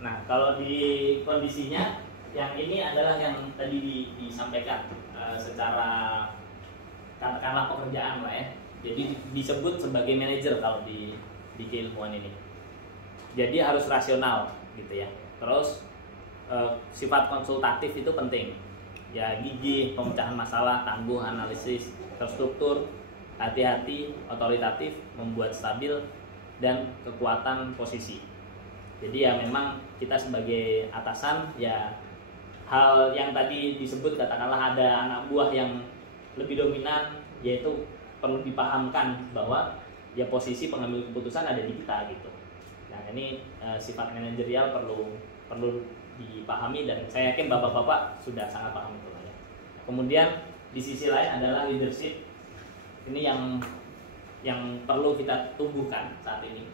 Nah, kalau di kondisinya yang ini adalah yang tadi disampaikan secara katakanlah pekerjaan lah ya. Jadi disebut sebagai manajer kalau di keilmuan ini. Jadi harus rasional gitu ya. Terus sifat konsultatif itu penting. Ya, gigih, pemecahan masalah, tangguh, analisis, terstruktur, hati-hati, otoritatif, membuat stabil, dan kekuatan posisi. Jadi ya memang kita sebagai atasan ya hal yang tadi disebut katakanlah ada anak buah yang lebih dominan, yaitu perlu dipahamkan bahwa ya posisi pengambil keputusan ada di kita gitu. Nah ini sifat manajerial perlu dipahami dan saya yakin bapak-bapak sudah sangat paham itu lah ya. Kemudian di sisi lain adalah leadership. Ini yang perlu kita tumbuhkan saat ini.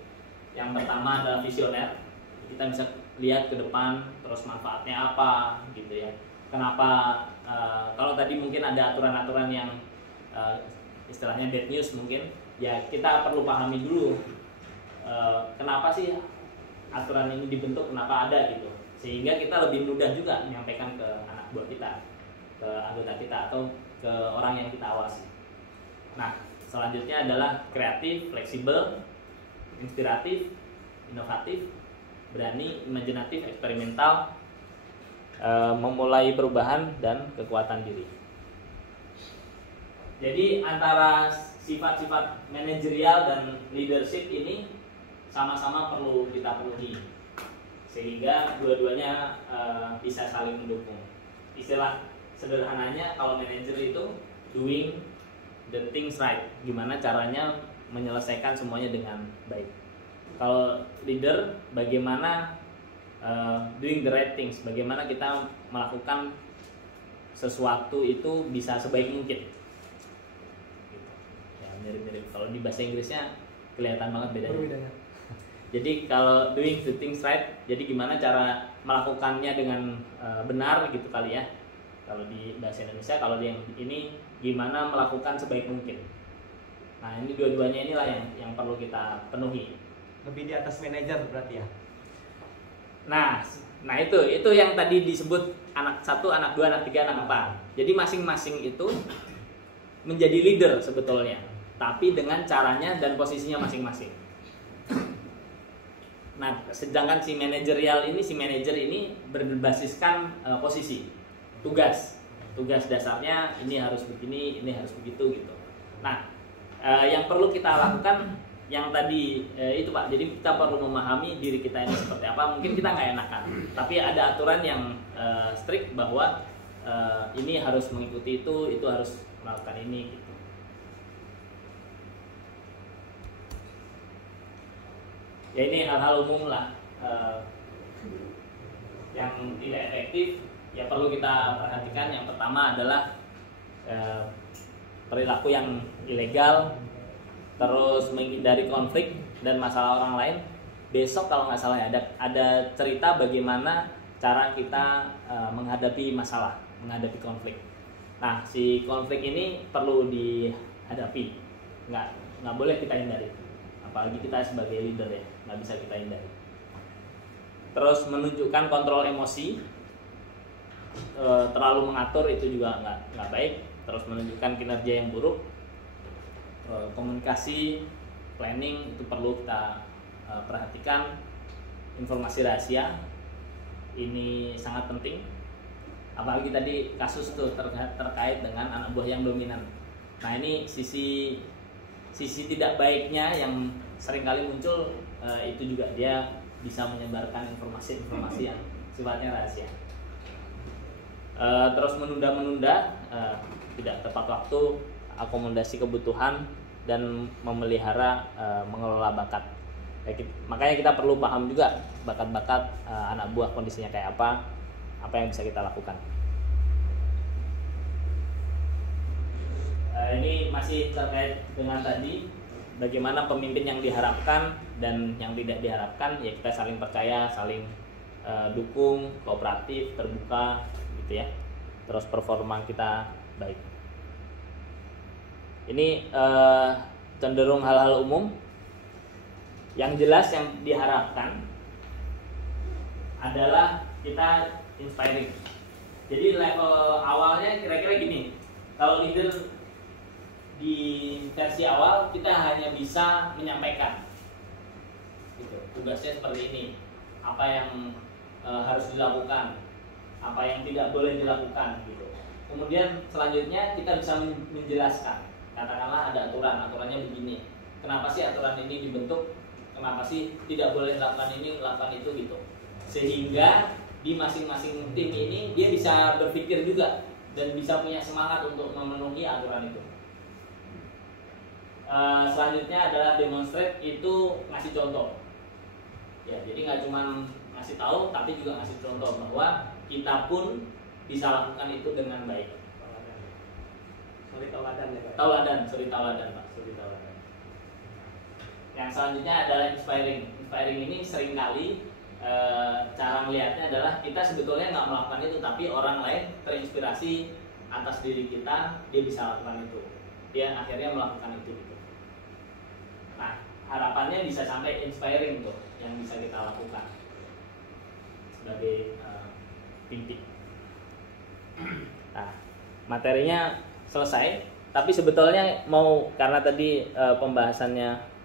Yang pertama adalah visioner. Kita bisa lihat ke depan terus manfaatnya apa gitu ya. Kenapa kalau tadi mungkin ada aturan-aturan yang istilahnya bad news mungkin ya kita perlu pahami dulu kenapa sih aturan ini dibentuk, kenapa ada gitu, sehingga kita lebih mudah juga menyampaikan ke anak buah kita, ke anggota kita atau ke orang yang kita awasi. Nah selanjutnya adalah kreatif, fleksibel, inspiratif, inovatif, berani, imajinatif, eksperimental, memulai perubahan, dan kekuatan diri. Jadi antara sifat-sifat manajerial dan leadership ini sama-sama perlu kita penuhi sehingga dua-duanya bisa saling mendukung. Istilah sederhananya kalau manajer itu doing the things right, gimana caranya menyelesaikan semuanya dengan baik. Kalau leader bagaimana doing the right things, bagaimana kita melakukan sesuatu itu bisa sebaik mungkin. Ya, mirip-mirip. Kalau di bahasa Inggrisnya kelihatan banget bedanya. Jadi kalau doing the things right, jadi gimana cara melakukannya dengan benar gitu kali ya. Kalau di bahasa Indonesia, kalau yang ini gimana melakukan sebaik mungkin. Nah ini dua-duanya inilah yang perlu kita penuhi. Lebih di atas manajer berarti ya. Nah itu yang tadi disebut anak 1, anak 2, anak 3, anak 4. Jadi masing-masing itu menjadi leader sebetulnya, tapi dengan caranya dan posisinya masing-masing. Nah, sedangkan si manajer ini berbasiskan posisi, tugas dasarnya ini harus begini, ini harus begitu gitu. Nah, yang perlu kita lakukan yang tadi itu Pak, jadi kita perlu memahami diri kita ini seperti apa. Mungkin kita nggak enakan, tapi ada aturan yang strict bahwa ini harus mengikuti itu harus melakukan ini gitu. Ya ini hal-hal umum lah yang tidak efektif ya perlu kita perhatikan. Yang pertama adalah perilaku yang ilegal, terus menghindari konflik dan masalah orang lain. Besok kalau nggak salah ada cerita bagaimana cara kita menghadapi masalah, menghadapi konflik. Nah si konflik ini perlu dihadapi, nggak boleh kita hindari. Apalagi kita sebagai leader ya, nggak bisa kita hindari. Terus menunjukkan kontrol emosi, terlalu mengatur itu juga nggak baik. Terus menunjukkan kinerja yang buruk, komunikasi, planning itu perlu kita perhatikan. Informasi rahasia ini sangat penting, apalagi tadi kasus tuh terkait dengan anak buah yang dominan. Nah ini sisi tidak baiknya yang seringkali muncul, itu juga dia bisa menyebarkan informasi yang sifatnya rahasia. Terus menunda-menunda, tidak tepat waktu, akomodasi kebutuhan, dan memelihara mengelola bakat. Makanya kita perlu paham juga bakat-bakat anak buah kondisinya kayak apa yang bisa kita lakukan. Ini masih terkait dengan tadi bagaimana pemimpin yang diharapkan dan yang tidak diharapkan. Ya kita saling percaya, saling dukung, kooperatif, terbuka gitu ya. Terus performa kita baik. Ini cenderung hal-hal umum. Yang jelas yang diharapkan adalah kita inspiring. Jadi level awalnya kira-kira gini. Kalau leader di versi awal kita hanya bisa menyampaikan, gitu. Tugasnya seperti ini. Apa yang harus dilakukan, apa yang tidak boleh dilakukan, gitu. Kemudian selanjutnya kita bisa menjelaskan. Katakanlah ada aturannya begini. Kenapa sih aturan ini dibentuk? Kenapa sih tidak boleh lakukan ini, lakukan itu, gitu. Sehingga di masing-masing tim ini dia bisa berpikir juga dan bisa punya semangat untuk memenuhi aturan itu. Selanjutnya adalah demonstrate, itu ngasih contoh. Ya, jadi nggak cuma ngasih tahu, tapi juga ngasih contoh bahwa kita pun bisa lakukan itu dengan baik. Sorry tauladan ya Pak. Tauladan Pak. Yang selanjutnya adalah inspiring. Inspiring ini seringkali cara melihatnya adalah kita sebetulnya nggak melakukan itu, tapi orang lain terinspirasi atas diri kita, dia bisa lakukan itu, dia akhirnya melakukan itu, gitu. Nah, harapannya bisa sampai inspiring tuh yang bisa kita lakukan sebagai titik. Nah, materinya selesai, tapi sebetulnya mau, karena tadi pembahasannya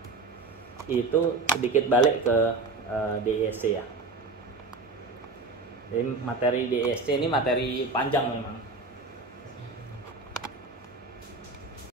itu sedikit balik ke DISC ya. Jadi materi DISC ini materi panjang memang.